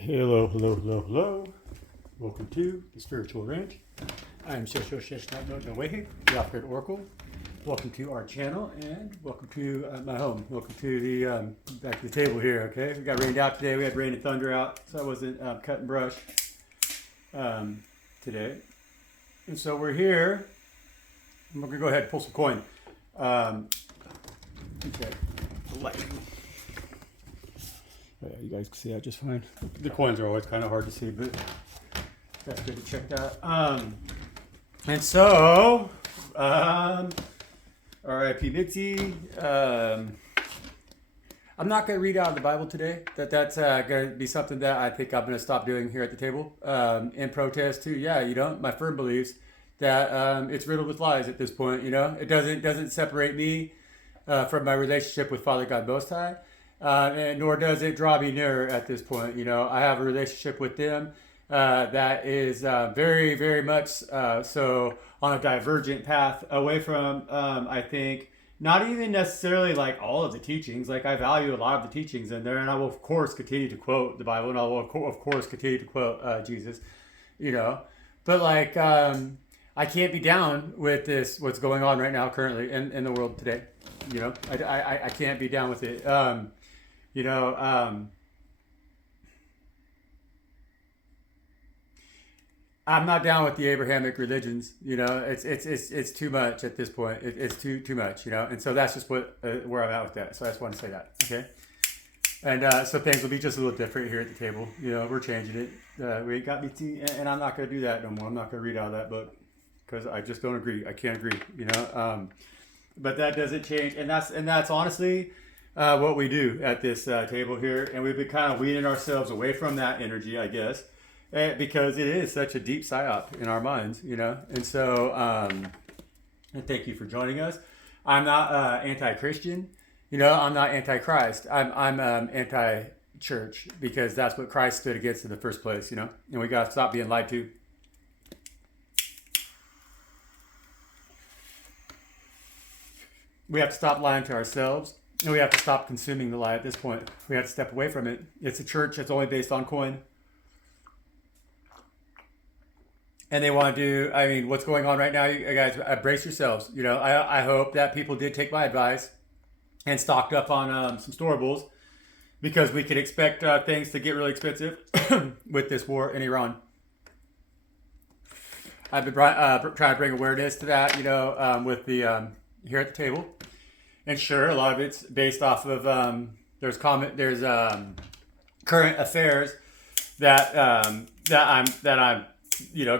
Hello, hello, hello, hello. Welcome to the Spiritual Ranch. I'm Sheshnotnowehe, the Off-Grid Oracle. Welcome to our channel and welcome to my home. Welcome to the back to the table here. Okay, we got rained out today. We had rain and thunder out, so I wasn't cutting brush today. And so we're here. We're gonna go ahead and pull some coin. Okay, lighting. Yeah, you guys can see that just fine. The coins are always kind of hard to see, but that's good to check that. And so, R.I.P. Mitzi. I'm not going to read out of the Bible today. That's going to be something that I think I'm going to stop doing here at the table. In protest to, my firm beliefs that it's riddled with lies at this point. It doesn't separate me from my relationship with Father God Most High. And nor does it draw me nearer at this point. I have a relationship with them that is very, very much so on a divergent path away from, I think, not even necessarily like all of the teachings. Like I value a lot of the teachings in there, and I will of course continue to quote the Bible, and I will of course continue to quote Jesus. But like I can't be down with this. What's going on right now, currently in the world today. I can't be down with it. I'm not down with the Abrahamic religions. It's too much at this point. It's too much. And so that's just where I'm at with that. So I just want to say that. Okay. And so things will be just a little different here at the table. We're changing it. We ain't got BT, and I'm not going to do that no more. I'm not going to read out of that book because I just don't agree. I can't agree. But that doesn't change, and that's honestly what we do at this table here, and we've been kind of weaning ourselves away from that energy, I guess, because it is such a deep psyop in our minds, And so, and thank you for joining us. I'm not anti-Christian, I'm not anti-Christ. I'm anti-church because that's what Christ stood against in the first place, and we got to stop being lied to. We have to stop lying to ourselves. And we have to stop consuming the lie at this point. We have to step away from it. It's a church that's only based on coin. And they want to do, what's going on right now, you guys, brace yourselves. I hope that people did take my advice and stocked up on some storables because we could expect things to get really expensive with this war in Iran. I've been trying to bring awareness to that, with the here at the table. And sure, a lot of it's based off of there's current affairs that I'm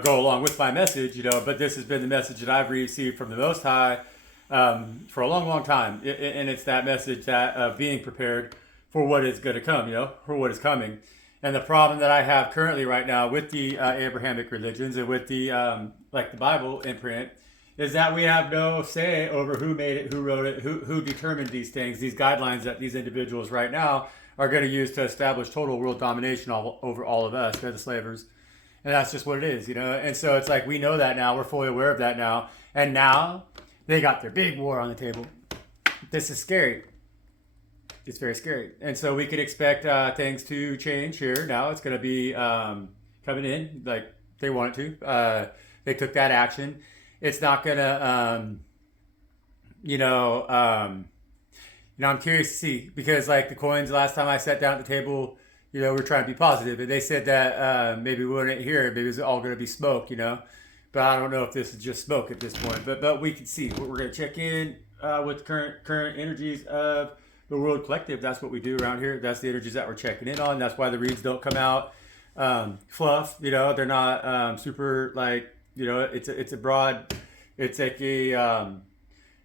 go along with my message, but this has been the message that I've received from the Most High for a long, long time, and it's that message that of being prepared for what is going to come, for what is coming. And the problem that I have currently right now with the Abrahamic religions and with the like the Bible imprint is that we have no say over who made it, who wrote it, who determined these things, these guidelines that these individuals right now are going to use to establish total world domination over all of us. They're the slavers. And that's just what it is, And so it's like we know that now. We're fully aware of that now. And now they got their big war on the table. This is scary. It's very scary. And so we could expect things to change here. Now it's going to be coming in like they want it to. They took that action. It's not gonna, I'm curious to see because like the coins last time I sat down at the table, we're trying to be positive, and they said that maybe we wouldn't hear it, maybe it's all gonna be smoke, but I don't know if this is just smoke at this point, but we can see. We're gonna check in with current energies of the world collective. That's what we do around here. That's the energies that we're checking in on. That's why the reads don't come out fluff. They're not super like. It's a broad, it's like a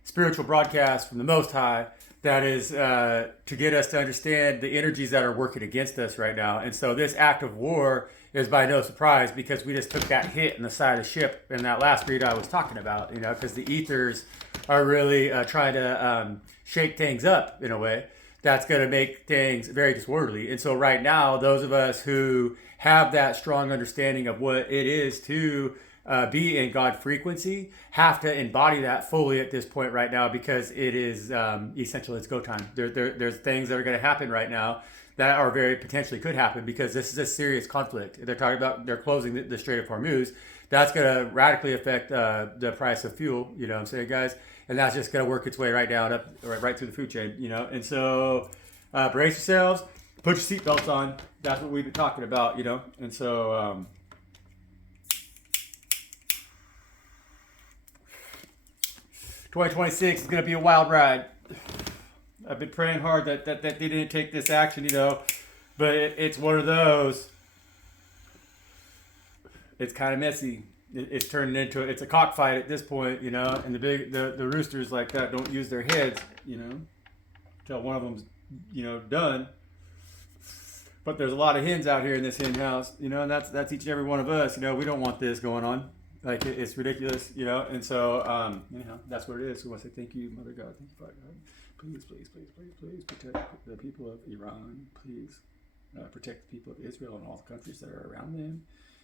spiritual broadcast from the Most High that is to get us to understand the energies that are working against us right now. And so this act of war is by no surprise because we just took that hit in the side of the ship in that last read I was talking about, because the ethers are really trying to shake things up in a way that's going to make things very disorderly. And so right now, those of us who have that strong understanding of what it is to be in God frequency have to embody that fully at this point right now because it is essential. It's go time. There's things that are going to happen right now that are very potentially could happen because this is a serious conflict. They're talking about they're closing the Strait of Hormuz. That's going to radically affect the price of fuel. You know what I'm saying, guys? And that's just going to work its way right down up right through the food chain. You know, and so brace yourselves, put your seatbelts on. That's what we've been talking about. You know, and so. 2026 is going to be a wild ride. I've been praying hard that they didn't take this action, you know, but it's one of those. It's kind of messy. It's turning into it's a cockfight at this point, you know, and the roosters like that don't use their heads, you know, until one of them's, you know, done. But there's a lot of hens out here in this hen house, you know, and that's each and every one of us, you know. We don't want this going on. Like, it's ridiculous, you know, and so, you know, that's what it is. So I want to say thank you, Mother God, thank you, Father God. Please, please, please, please, please protect the people of Iran. Please protect the people of Israel and all the countries that are around them.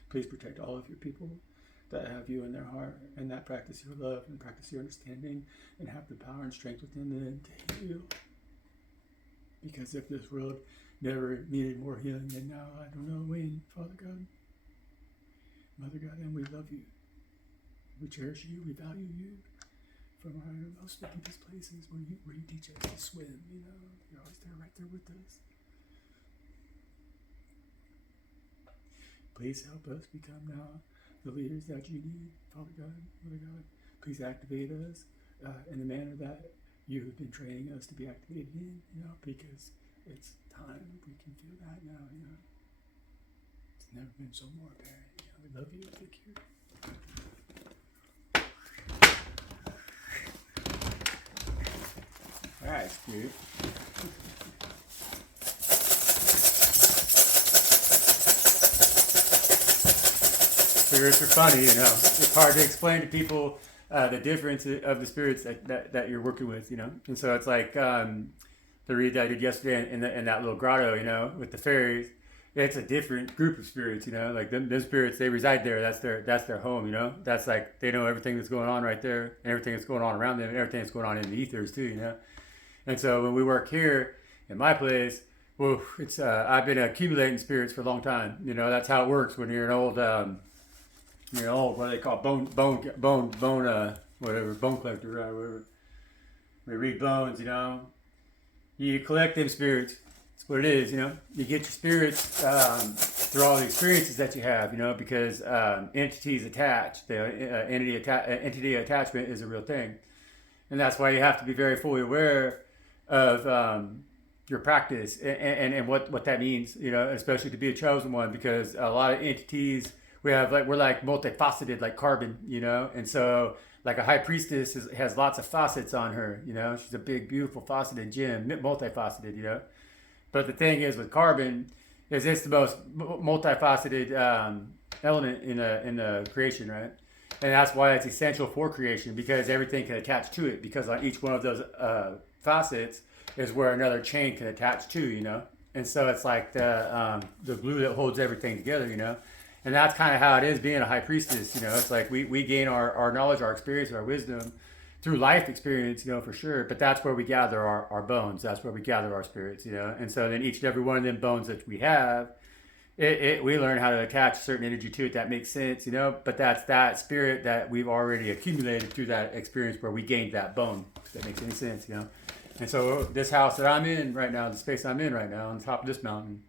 Please protect all of your people that have you in their heart and that practice your love and practice your understanding and have the power and strength within them to heal. Because if this world never needed more healing than now, I don't know when, Father God. Mother God, and we love you. We cherish you, we value you from our most deepest places where you teach us to swim, you know. You're always there, right there with us. Please help us become now the leaders that you need, Father God, Mother God. Please activate us in the manner that you have been training us to be activated in, you know, because it's time. We can feel that now, you know. It's never been so more apparent. You know, we love you. Thank you. All right, Spirit. Spirits are funny, you know. It's hard to explain to people the difference of the spirits that you're working with, you know. And so it's like the read that I did yesterday in that little grotto, you know, with the fairies. It's a different group of spirits, you know. Like them spirits, they reside there. That's their home, you know. That's like they know everything that's going on right there, and everything that's going on around them, and everything that's going on in the ethers too, you know. And so when we work here in my place, well, it's I've been accumulating spirits for a long time. You know, that's how it works when you're an old, what do they call it? bone collector, right? Whatever. We read bones, you know. You collect them spirits. That's what it is, you know. You get your spirits through all the experiences that you have, you know, because entities attached. The entity attachment is a real thing. And that's why you have to be very fully aware of your practice and what that means, you know, especially to be a chosen one, because a lot of entities we're like multifaceted, like carbon, you know, and so like a high priestess has lots of facets on her, you know. She's a big, beautiful, faceted gem, multifaceted, you know. But the thing is with carbon is it's the most multifaceted element in the creation, right? And that's why it's essential for creation, because everything can attach to it, because on each one of those facets is where another chain can attach to, you know. And so it's like the glue that holds everything together, you know. And that's kind of how it is being a high priestess, you know. It's like we gain our knowledge, our experience, our wisdom through life experience, you know, for sure. But that's where we gather our bones. That's where we gather our spirits, you know. And so then each and every one of them bones that we have, we learn how to attach a certain energy to it that makes sense, you know. But that's that spirit that we've already accumulated through that experience where we gained that bone, if that makes any sense, you know. And so this house that I'm in right now, the space I'm in right now, on top of this mountain,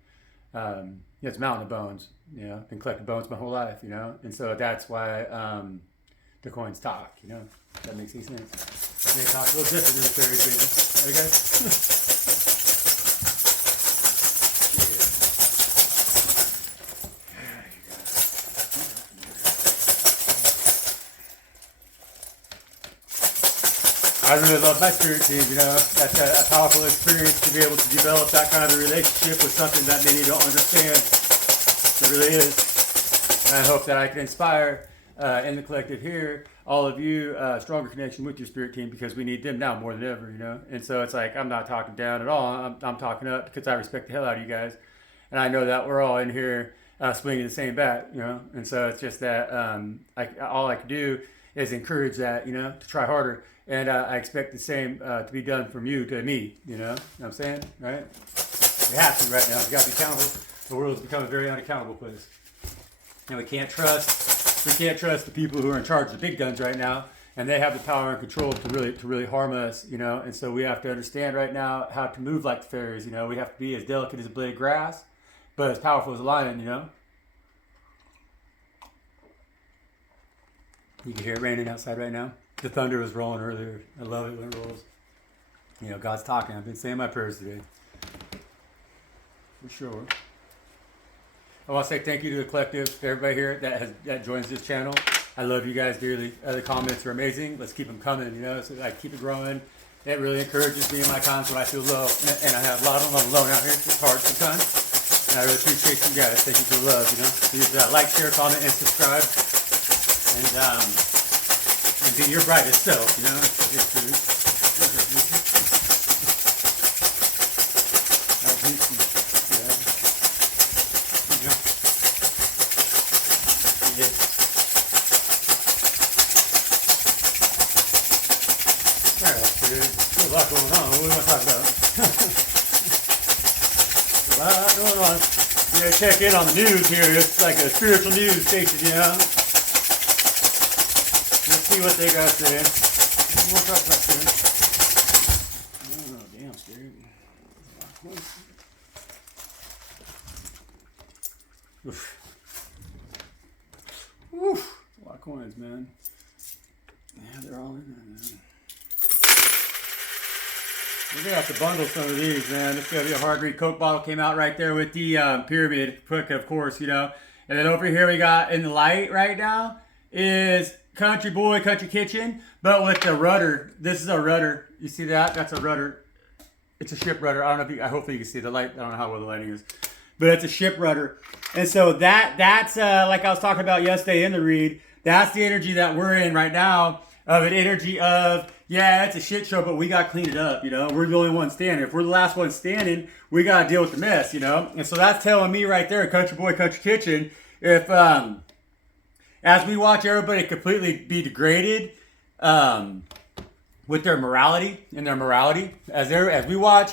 it's a mountain of bones, you know. I've been collecting bones my whole life, you know. And so that's why the coins talk, you know. If that makes any sense. They talk a little different than the fairies, baby. Okay? I really love my spirit team, you know. That's a powerful experience to be able to develop that kind of a relationship with something that many don't understand. It really is. And I hope that I can inspire in the collective here, all of you, stronger connection with your spirit team, because we need them now more than ever, you know. And so it's like, I'm not talking down at all. I'm talking up because I respect the hell out of you guys. And I know that we're all in here swinging the same bat, you know. And so it's just that all I can do is encourage that, you know, to try harder. And I expect the same to be done from you to me, you know what I'm saying, right? We have to right now. We got to be accountable. The world is becoming a very unaccountable place, and we can't trust the people who are in charge of the big guns right now, and they have the power and control to really harm us, you know. And so we have to understand right now how to move like the fairies, you know. We have to be as delicate as a blade of grass, but as powerful as a lion, you know. You can hear it raining outside right now. The thunder was rolling earlier. I love it when it rolls. You know, God's talking. I've been saying my prayers today. For sure. I want to say thank you to the collective, to everybody here that joins this channel. I love you guys dearly. The comments are amazing. Let's keep them coming, you know. So I keep it growing. It really encourages me in my times when I feel low. And I have a lot of them. I'm alone out here. It's hard sometimes. And I really appreciate you guys. Thank you for the love, you know. Please like, share, comment, and subscribe. And be your brightest self, you know. Alright, dude. There's a lot going on. What do we want to talk about? A lot going on. You gotta check in on the news here. It's like a spiritual news station, you know. Let's see what they got saying. We'll talk about soon. Oh, damn, scared. Oof. Oof. A lot of coins, man. Yeah, they're all in there, man. We're gonna have to bundle some of these, man. It's gonna be a hard read. Coke bottle came out right there with the pyramid, of course, you know. And then over here we got in the light right now is Country Boy, Country Kitchen, but with the rudder. This is a rudder. You see that? That's a rudder. It's a ship rudder. I don't know if you, hopefully you can see the light. I don't know how well the lighting is, but it's a ship rudder. And so that's like I was talking about yesterday in the read. That's the energy that we're in right now, of an energy of, yeah, it's a shit show, but we got to clean it up, you know. We're the only ones standing. If we're the last one standing, we got to deal with the mess, you know. And so that's telling me right there, Country Boy, Country Kitchen, if as we watch everybody completely be degraded with their morality, as we watch,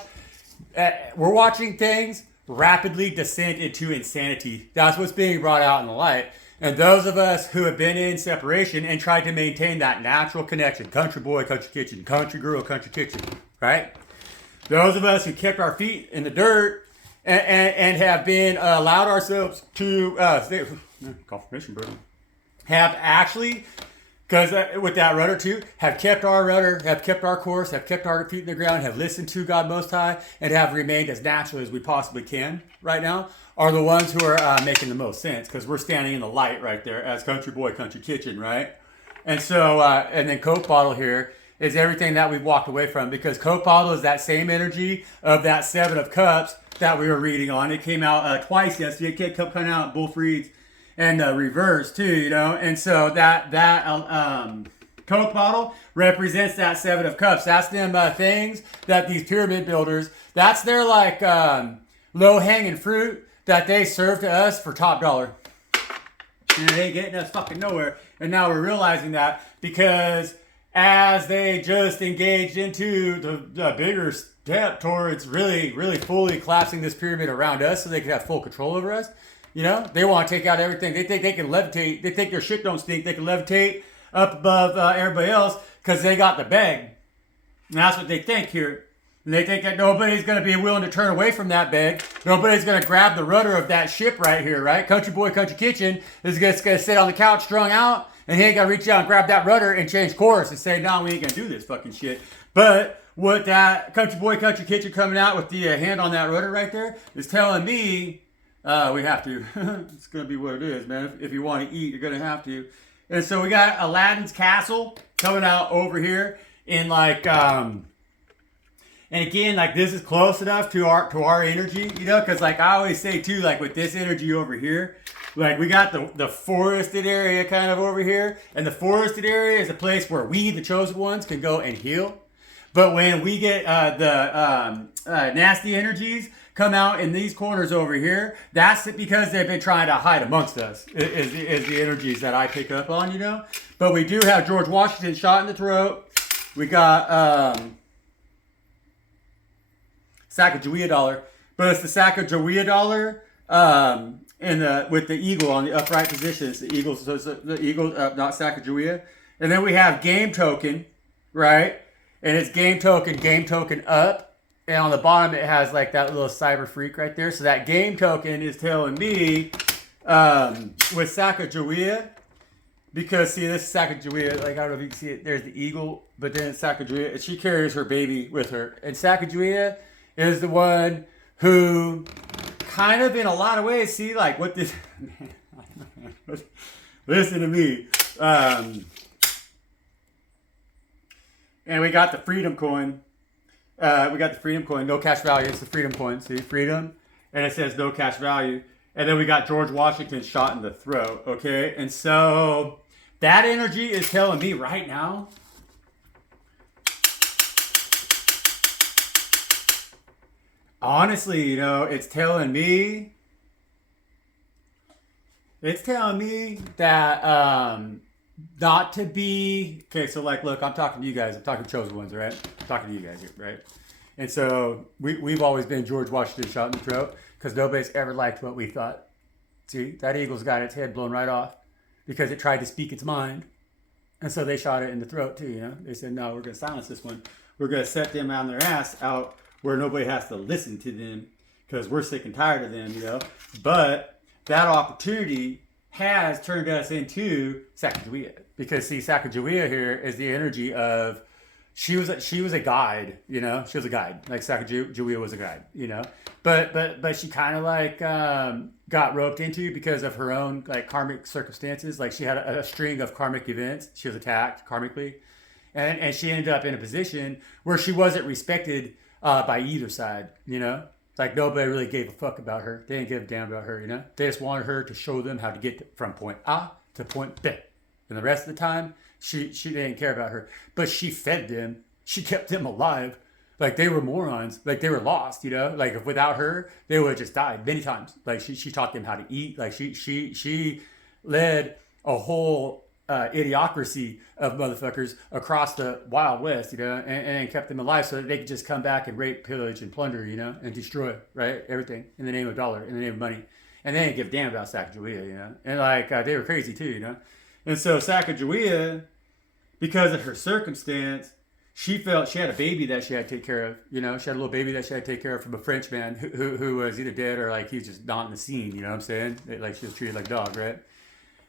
we're watching things rapidly descend into insanity. That's what's being brought out in the light. And those of us who have been in separation and tried to maintain that natural connection, country boy, country kitchen, country girl, country kitchen, right? Those of us who kept our feet in the dirt and have been allowed ourselves to stay, confirmation, bro, have actually, because with that rudder too, have kept our rudder, have kept our course, have kept our feet in the ground, have listened to God Most High, and have remained as natural as we possibly can right now, are the ones who are making the most sense, because we're standing in the light right there as Country Boy, Country Kitchen, right? And so, and then Coke Bottle here is everything that we've walked away from, because Coke Bottle is that same energy of that Seven of Cups that we were reading on. It came out twice yesterday. It kept coming out both reads and reverse too, you know. And so that Coke Bottle represents that Seven of Cups. That's them things that these pyramid builders, that's their like low-hanging fruit that they serve to us for top dollar. And they ain't getting us fucking nowhere. And now we're realizing that, because as they just engaged into the bigger step towards really, really fully collapsing this pyramid around us so they can have full control over us, you know, they want to take out everything. They think they can levitate. They think their shit don't stink. They can levitate up above everybody else because they got the bag. And that's what they think here. And they think that nobody's going to be willing to turn away from that bag. Nobody's going to grab the rudder of that ship right here, right? Country Boy, Country Kitchen is just going to sit on the couch strung out, and he ain't going to reach out and grab that rudder and change course and say, no, we ain't going to do this fucking shit. But what that Country Boy, Country Kitchen coming out with the hand on that rudder right there is telling me we have to. It's going to be what it is, man. If you want to eat, you're going to have to. And so we got Aladdin's Castle coming out over here in like... And again, like this is close enough to our energy, you know, because like I always say too, like with this energy over here, like we got the forested area kind of over here, and the forested area is a place where we, the chosen ones, can go and heal. But when we get the nasty energies come out in these corners over here, that's because they've been trying to hide amongst us, is the energies that I pick up on, you know. But we do have George Washington shot in the throat. We got Sacagawea dollar. but it's the Sacagawea dollar. And with the eagle on the upright position, it's the eagle. So it's the eagle, not Sacagawea. And then we have game token, right? And it's game token up. And on the bottom, it has like that little cyber freak right there. So that game token is telling me with Sacagawea, because see, this is Sacagawea, like I don't know if you can see it, there's the eagle, but then it's Sacagawea, and she carries her baby with her. And Sacagawea is the one who kind of in a lot of ways, see, like what this, listen to me. And we got the freedom coin. No cash value. It's the freedom coin. See, freedom. And it says no cash value. And then we got George Washington shot in the throat. Okay. And so that energy is telling me right now. Honestly, it's telling me that not to be okay. So like, look, I'm talking to you guys. I'm talking to chosen ones, right? I'm talking to you guys here, right? And so we've always been George Washington shot in the throat because nobody's ever liked what we thought. See, that eagle's got its head blown right off because it tried to speak its mind, and so they shot it in the throat too. They said, no, we're gonna silence this one. We're gonna set them on their ass out where nobody has to listen to them because we're sick and tired of them. But that opportunity has turned us into Sacagawea, because see, Sacagawea here is the energy of she was a guide, she was a guide, like Sacagawea was a guide, but she kind of like got roped into because of her own like karmic circumstances. Like she had a string of karmic events. She was attacked karmically, and she ended up in a position where she wasn't respected by either side. Like nobody really gave a fuck about her. They didn't give a damn about her, They just wanted her to show them how to get from point A to point B. And the rest of the time, she didn't care about her. But she fed them. She kept them alive. Like they were morons. Like they were lost, Like if without her, they would have just died many times. Like she taught them how to eat. Like she led a whole idiocracy of motherfuckers across the Wild West, and kept them alive so that they could just come back and rape, pillage, and plunder, and destroy, right? Everything in the name of dollar, in the name of money. And they didn't give a damn about Sacagawea, And like, they were crazy too, And so Sacagawea, because of her circumstance, she felt she had a baby that she had to take care of, She had a little baby that she had to take care of from a French man who was either dead or like he's just not in the scene, you know what I'm saying? Like she was treated like a dog, right?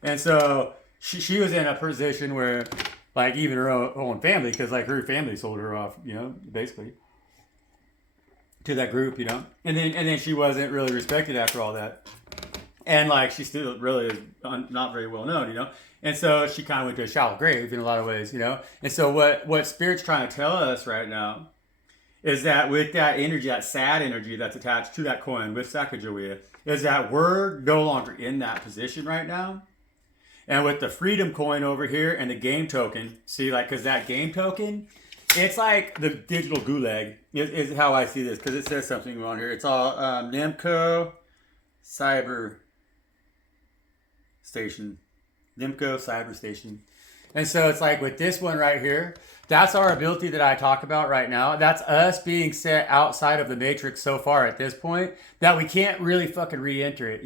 And so she was in a position where, like, even her own family, because like her family sold her off, basically to that group, and then she wasn't really respected after all that, and like she still really is not very well known, and so she kind of went to a shallow grave in a lot of ways, And so what Spirit's trying to tell us right now is that with that energy, that sad energy that's attached to that coin with Sacagawea, is that we're no longer in that position right now. And with the freedom coin over here and the game token, see, like, because that game token, it's like the digital gulag is how I see this, because it says something on here. It's all Nimco Cyber Station. Nimco Cyber Station. And so it's like with this one right here, that's our ability that I talk about right now. That's us being set outside of the matrix so far at this point that we can't really fucking re-enter it,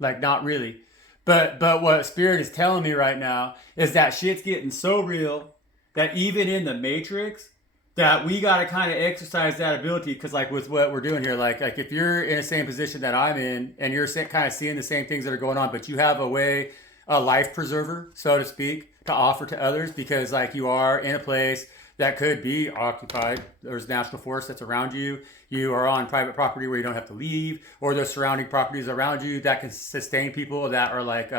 Like, not really. But what Spirit is telling me right now is that shit's getting so real that even in the matrix, that we got to kind of exercise that ability. Because like with what we're doing here, like if you're in the same position that I'm in and you're kind of seeing the same things that are going on, but you have a life preserver, so to speak, to offer to others, because like you are in a place that could be occupied. There's national forest that's around you. You are on private property where you don't have to leave, or there's surrounding properties around you that can sustain people that are like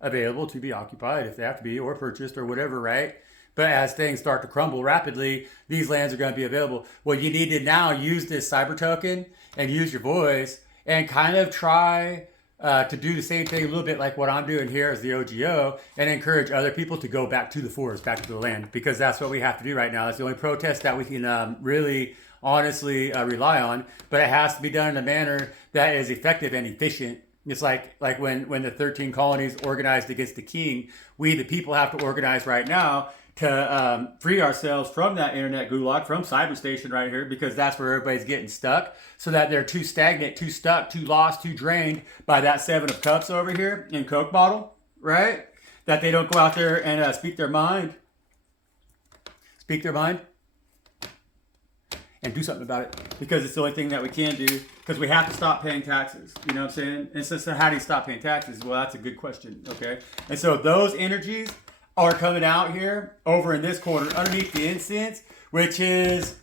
available to be occupied if they have to be, or purchased, or whatever, right? But as things start to crumble rapidly, these lands are going to be available. Well, you need to now use this cyber token and use your voice and kind of try to do the same thing a little bit like what I'm doing here as the OGO, and encourage other people to go back to the forest, back to the land, because that's what we have to do right now. That's the only protest that we can really honestly rely on, but it has to be done in a manner that is effective and efficient. It's like when the 13 colonies organized against the king, we the people have to organize right now to free ourselves from that internet gulag, from cyberstation right here, because that's where everybody's getting stuck, so that they're too stagnant, too stuck, too lost, too drained by that 7 of Cups over here in Coke bottle, right? That they don't go out there and speak their mind, and do something about it, because it's the only thing that we can do, because we have to stop paying taxes. You know what I'm saying? And so how do you stop paying taxes? Well, that's a good question, okay? And so those energies are coming out here over in this corner underneath the incense, which is,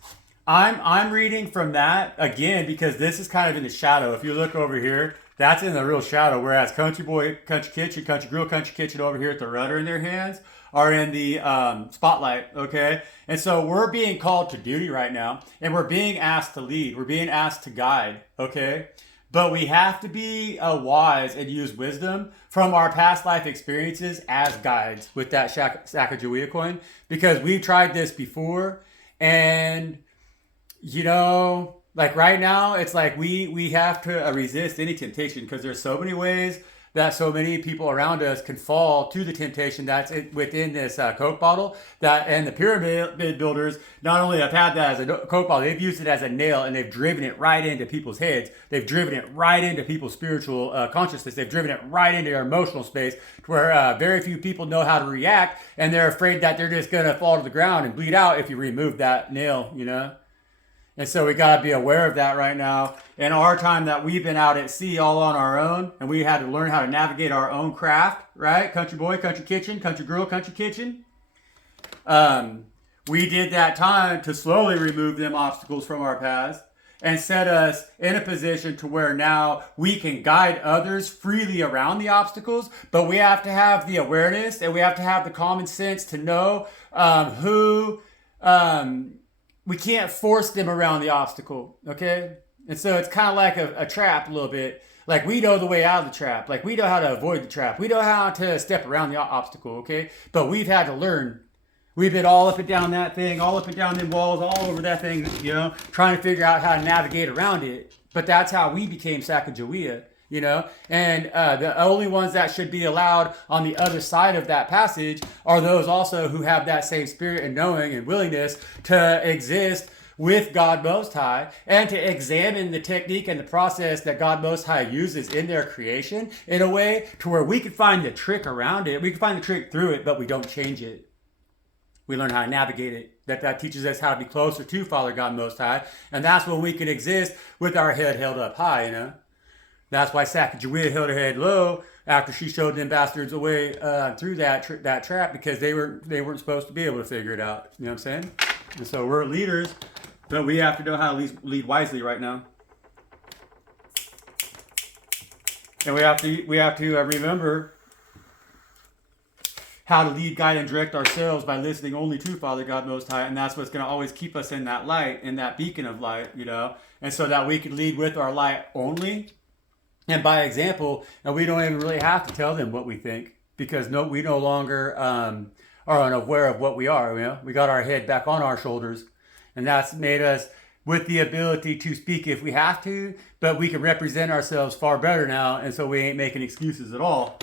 I'm reading from that again, because this is kind of in the shadow. If you look over here, that's in the real shadow, whereas Country Boy, Country Kitchen, Country Grill, Country Kitchen over here with the rudder in their hands are in the spotlight, okay? And so we're being called to duty right now, and we're being asked to lead. We're being asked to guide, okay? But we have to be wise and use wisdom from our past life experiences as guides with that Sacagawea coin, because we've tried this before, and, you know, like right now, it's like we have to resist any temptation, because there's so many ways that so many people around us can fall to the temptation that's within this Coke bottle. And the pyramid builders not only have had that as a Coke bottle, they've used it as a nail, and they've driven it right into people's heads. They've driven it right into people's spiritual consciousness. They've driven it right into their emotional space, to where very few people know how to react, and they're afraid that they're just going to fall to the ground and bleed out if you remove that nail, you know? And so we got to be aware of that right now. In our time that we've been out at sea all on our own, and we had to learn how to navigate our own craft, right? Country Boy, Country Kitchen, Country Girl, Country Kitchen. We did that time to slowly remove them obstacles from our past and set us in a position to where now we can guide others freely around the obstacles, but we have to have the awareness, and we have to have the common sense to know who... we can't force them around the obstacle, okay? And so it's kind of like a trap a little bit. Like, we know the way out of the trap. Like, we know how to avoid the trap. We know how to step around the obstacle, okay? But we've had to learn. We've been all up and down that thing, all up and down them walls, all over that thing, you know, trying to figure out how to navigate around it. But that's how we became Sacagawea, you know? And the only ones that should be allowed on the other side of that passage are those also who have that same spirit and knowing and willingness to exist with God Most High, and to examine the technique and the process that God Most High uses in their creation in a way to where we can find the trick around it. We can find the trick through it, but we don't change it. We learn how to navigate it. That teaches us how to be closer to Father God Most High. And that's when we can exist with our head held up high, you know? That's why Sacagawea held her head low after she showed them bastards a way through that trap, because they weren't supposed to be able to figure it out. You know what I'm saying? And so we're leaders, but we have to know how to lead wisely right now. And we have to remember how to lead, guide, and direct ourselves by listening only to Father God Most High. And that's what's going to always keep us in that light, in that beacon of light, you know? And so that we can lead with our light only and by example, and we don't even really have to tell them what we think, because we no longer are unaware of what we are, you know? We got our head back on our shoulders, and that's made us with the ability to speak if we have to, but we can represent ourselves far better now, and so we ain't making excuses at all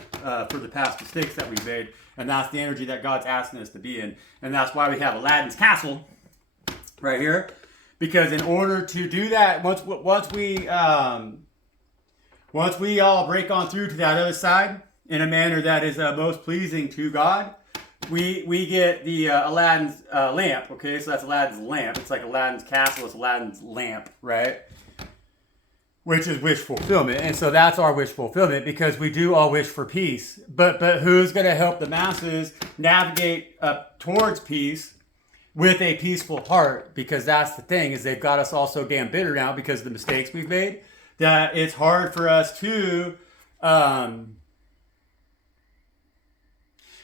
for the past mistakes that we've made. And that's the energy that God's asking us to be in. And that's why we have Aladdin's castle right here. Because in order to do that, once we all break on through to that other side in a manner that is most pleasing to God, we get the Aladdin's lamp, okay? So that's Aladdin's lamp. It's like Aladdin's castle, it's Aladdin's lamp, right? Which is wish fulfillment. And so that's our wish fulfillment, because we do all wish for peace. But who's going to help the masses navigate towards peace with a peaceful heart? Because that's the thing, is they've got us all so damn bitter now because of the mistakes we've made, that it's hard for us to,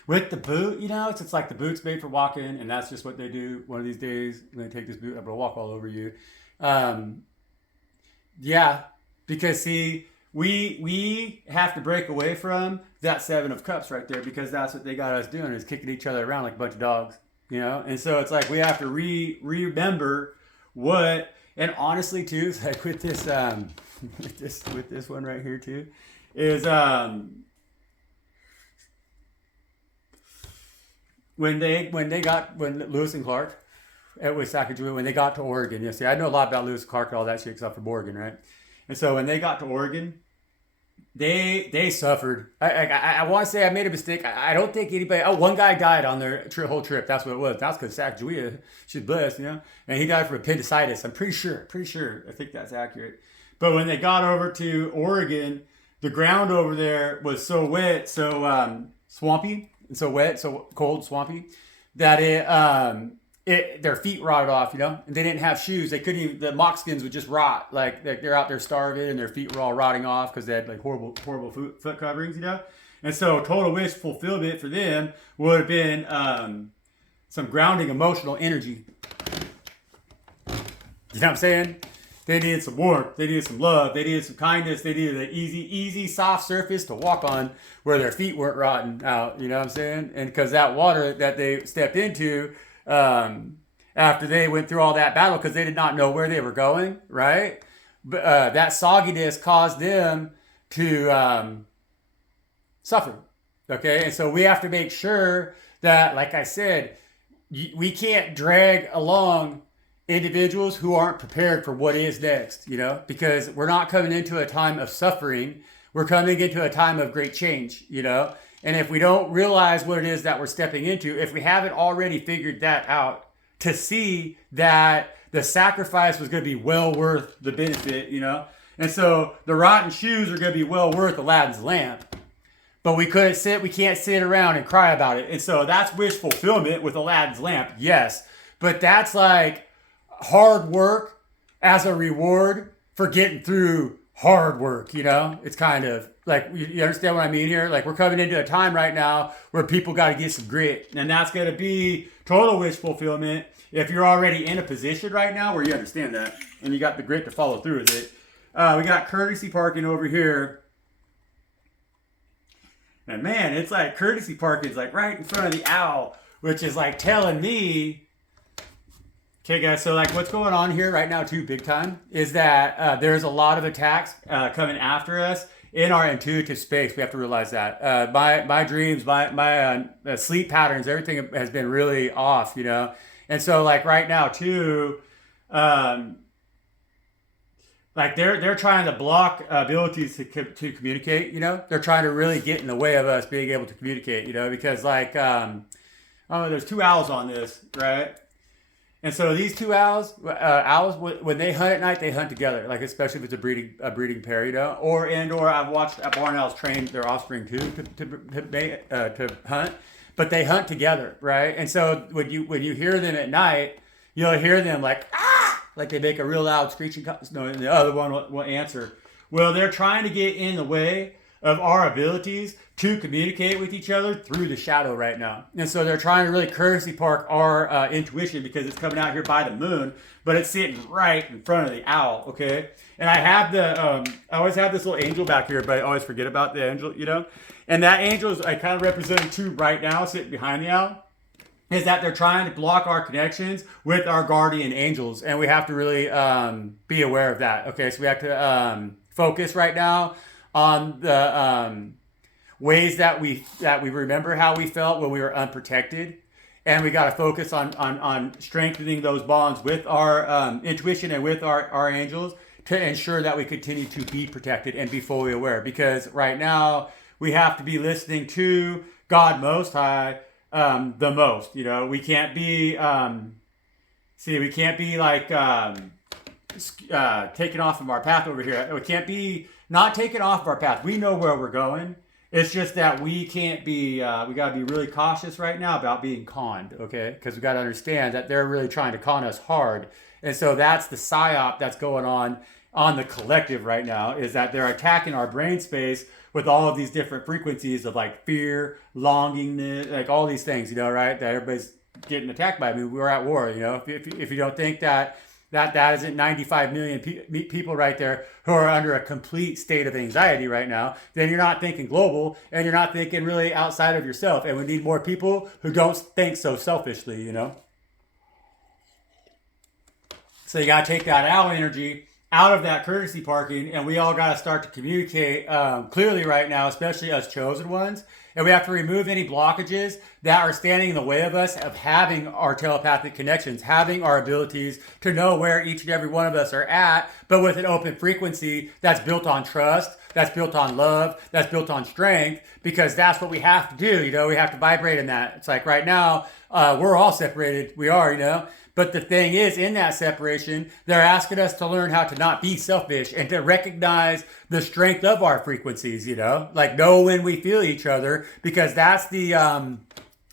with the boot, you know, it's like the boot's made for walking, and that's just what they do. One of these days, I'm going to take this boot, I'm going to walk all over you. Yeah, because see, we have to break away from that 7 of Cups right there, because that's what they got us doing, is kicking each other around like a bunch of dogs, you know? And so it's like we have to remember what, and honestly too, it's like with this with this one right here too, is when Lewis and Clark, it was Sacagawea, when they got to Oregon. You see, I know a lot about Lewis and Clark and all that shit except for Oregon, right? And so when they got to Oregon, they suffered. I want to say I made a mistake. I don't think anybody. Oh, one guy died on their whole trip. That's what it was. That's because Sacagawea, she's blessed, and he died from appendicitis. I'm pretty sure. I think that's accurate. But when they got over to Oregon, the ground over there was so wet, so swampy, and so wet, so cold, swampy, that their feet rotted off, and they didn't have shoes. They couldn't even, the moccasins would just rot. Like they're out there starving and their feet were all rotting off because they had like horrible foot coverings, And so total wish fulfillment for them would have been some grounding emotional energy. You know what I'm saying? They needed some warmth. They needed some love. They needed some kindness. They needed an easy, soft surface to walk on where their feet weren't rotting out. You know what I'm saying? And because that water that they stepped into after they went through all that battle, because they did not know where they were going, right? But that sogginess caused them to suffer. Okay? And so we have to make sure that, like I said, we can't drag along individuals who aren't prepared for what is next, because we're not coming into a time of suffering. We're coming into a time of great change, And if we don't realize what it is that we're stepping into, if we haven't already figured that out, to see that the sacrifice was going to be well worth the benefit, And so the rotten shoes are going to be well worth Aladdin's lamp. But we can't sit around and cry about it. And so that's wish fulfillment with Aladdin's lamp, yes. But that's like hard work as a reward for getting through hard work, It's kind of like, you understand what I mean here? Like, we're coming into a time right now where people got to get some grit. And that's going to be total wish fulfillment if you're already in a position right now where you understand that and you got the grit to follow through with it. We got courtesy parking over here. And man, it's like courtesy parking is like right in front of the owl, which is like telling me, okay, guys, so like what's going on here right now too, big time, is that there's a lot of attacks coming after us in our intuitive space. We have to realize that. My dreams, my sleep patterns, everything has been really off, And so like right now too, like they're trying to block abilities to communicate, They're trying to really get in the way of us being able to communicate, because like, there's two owls on this, right? And so these two owls, when they hunt at night, they hunt together. Like especially if it's a breeding pair, Or I've watched barn owls train their offspring too to hunt, but they hunt together, right? And so when you hear them at night, you'll hear them like like they make a real loud screeching. No, and the other one will answer. Well, they're trying to get in the way of our abilities to communicate with each other through the shadow right now. And so they're trying to really courtesy park our intuition because it's coming out here by the moon, but it's sitting right in front of the owl, okay? And I have I always have this little angel back here, but I always forget about the angel, And that angel is, I kind of representing two right now sitting behind the owl, is that they're trying to block our connections with our guardian angels. And we have to really be aware of that, okay? So we have to focus right now on the ways that we remember how we felt when we were unprotected, and we got to focus on strengthening those bonds with our intuition and with our angels to ensure that we continue to be protected and be fully aware. Because right now we have to be listening to God Most High the most. We can't be we can't be like taken off of our path over here. We can't be not taken off of our path. We know where we're going. It's just that we can't be, we got to be really cautious right now about being conned, okay? Because we got to understand that they're really trying to con us hard. And so that's the psyop that's going on the collective right now, is that they're attacking our brain space with all of these different frequencies of like fear, longingness, like all these things, right? That everybody's getting attacked by. I mean, we're at war, If you don't think that isn't 95 million people right there who are under a complete state of anxiety right now, then you're not thinking global and you're not thinking really outside of yourself. And we need more people who don't think so selfishly, So you got to take that owl energy out of that courtesy parking, and we all got to start to communicate clearly right now, especially as chosen ones. And we have to remove any blockages that are standing in the way of us of having our telepathic connections, having our abilities to know where each and every one of us are at, but with an open frequency that's built on trust, that's built on love, that's built on strength, because that's what we have to do. We have to vibrate in that. It's like right now, we're all separated. We are. But the thing is, in that separation, they're asking us to learn how to not be selfish and to recognize the strength of our frequencies, like know when we feel each other, because that's the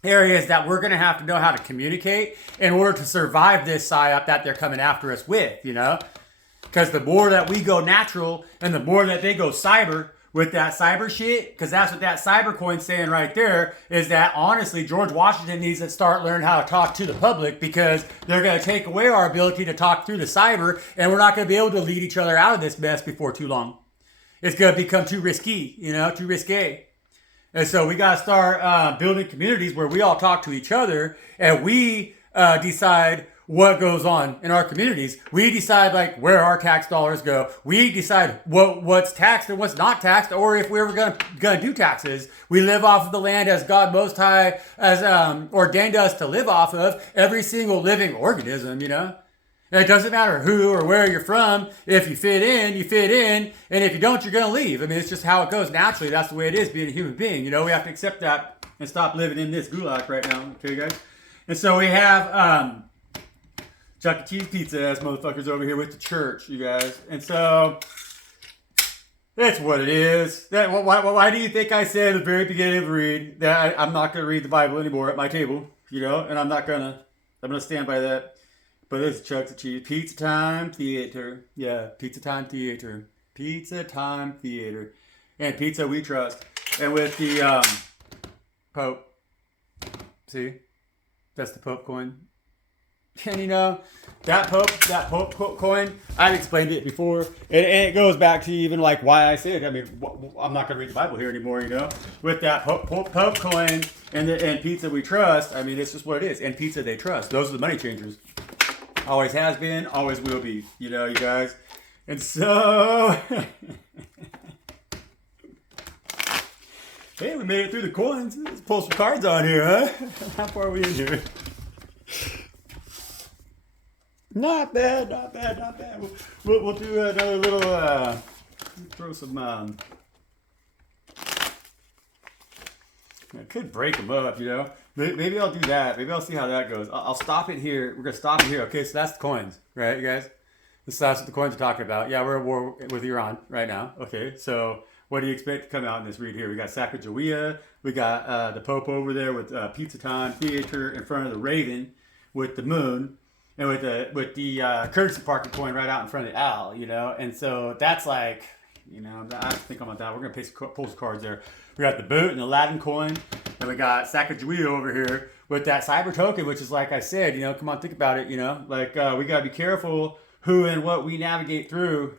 areas that we're going to have to know how to communicate in order to survive this psyop that they're coming after us with, because the more that we go natural and the more that they go cyber, with that cyber shit, because that's what that cyber coin's saying right there, is that honestly, George Washington needs to start learning how to talk to the public, because they're going to take away our ability to talk through the cyber, and we're not going to be able to lead each other out of this mess before too long. It's going to become too risky, too risque. And so we got to start building communities where we all talk to each other, and we decide what goes on in our communities. We decide like where our tax dollars go. We decide what's taxed and what's not taxed, or if we're gonna do taxes. We live off of the land as God Most High has ordained us to live off of. Every single living organism, And it doesn't matter who or where you're from. If you fit in, you fit in, and if you don't, you're gonna leave. I mean, it's just how it goes naturally. That's the way it is being a human being. We have to accept that and stop living in this gulag right now. Okay, guys. And so we have Chuck E. Cheese pizza ass motherfuckers over here with the church, you guys. And so that's what it is. Why do you think I said at the very beginning of the read that I'm not going to read the Bible anymore at my table, and I'm going to stand by that. But it's Chuck E. Cheese Pizza Time Theater. Yeah, Pizza Time Theater. Pizza Time Theater. And pizza we trust. And with the Pope. See? That's the Pope coin. And that Pope coin, I've explained it before, and it goes back to even like why I said, I'm not going to read the Bible here anymore, with that Pope coin and pizza we trust. It's just what it is, and pizza they trust. Those are the money changers. Always has been, always will be, you guys. And so, hey, we made it through the coins. Let's pull some cards on here, huh? How far are we in here? Not bad. We'll do another little, throw some, I could break them up, Maybe I'll do that. Maybe I'll see how that goes. I'll stop it here. We're going to stop it here. Okay, so that's the coins, right, you guys? That's what the coins are talking about. Yeah, we're at war with Iran right now. Okay, so what do you expect to come out in this read here? We got Sacagawea. We got the Pope over there with Pizza Time Theater in front of the Raven with the moon. And with the courtesy parking coin right out in front of the owl, and so that's like, I think about that. We're gonna pull some cards there. We got the boot and the Latin coin, and we got Sacagawea over here with that cyber token, which is like I said, come on, think about it, like we gotta be careful who and what we navigate through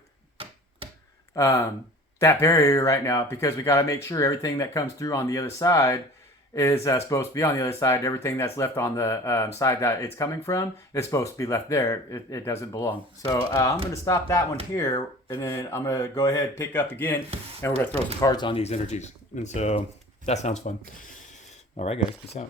that barrier right now, because we gotta make sure everything that comes through on the other side is supposed to be on the other side. Everything that's left on the side that it's coming from is supposed to be left there. It doesn't belong. So I'm going to stop that one here, and then I'm going to go ahead and pick up again, and we're going to throw some cards on these energies. And so that sounds fun. All right, guys. Peace out.